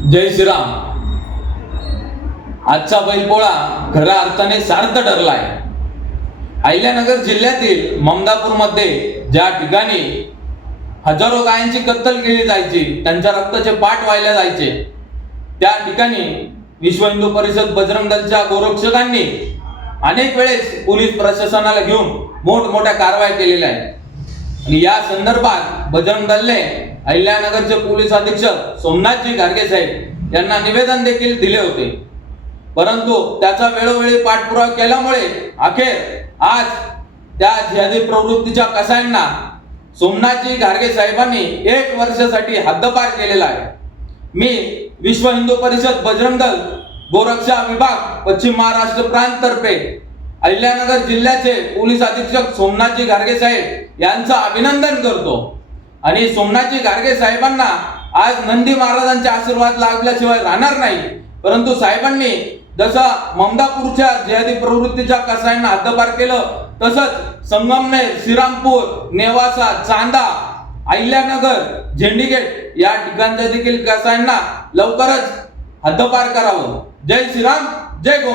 जय श्रीराम. आजचा बैलपोळा खऱ्या अर्थाने सार्थ ठरलाय. अहिल्यानगर जिल्ह्यातील ममदापूरमध्ये ज्या ठिकाणी हजारो गायांची कत्तल केली जायची त्यांच्या रक्ताचे पाठ व्हायला जायचे त्या ठिकाणी विश्व हिंदू परिषद बजरंग दलच्या गोरक्षकांनी अनेक वेळेस पोलीस प्रशासनाला घेऊन मोठमोठ्या कारवाया केलेल्या आहेत. आणि या संदर्भात बजरंग दलने अहिल्यानगरचे पोलीस अधीक्षक सोमनाथजी गारगे साहेब यांना निवेदन देखील दिले होते. परंतु त्याचा वेळोवेळी पाठपुरावा केल्यामुळे अखेर आज त्या जिहादी प्रवृत्तीच्या कसायांना सोमनाथजी गारगे साहेबांनी एक वर्षासाठी हद्दपार केलेला आहे. मी विश्व हिंदू परिषद बजरंग दल गोरक्षा विभाग पश्चिम महाराष्ट्र प्रांत तर्फे अहिल्यानगर जिल्ह्याचे पोलीस अधीक्षक सोमनाथजी गारगे साहेब यांचं अभिनंदन करतो. आणि सोमनाथजी गारगे साहेबांना आज नंदी महाराजांचे आशीर्वाद लाभल्याशिवाय राहणार नाही. परंतु साहेबांनी जसं ममदापूरच्या जिहादी प्रवृत्तीच्या कसायांना हद्दपार केलं तसंच संगमनेर श्रीरामपूर नेवासा चांदा अहिल्यानगर झेंडीगेट या ठिकाणच्या देखील कसायांना लवकरच हद्दपार करावं. जय श्रीराम जय गो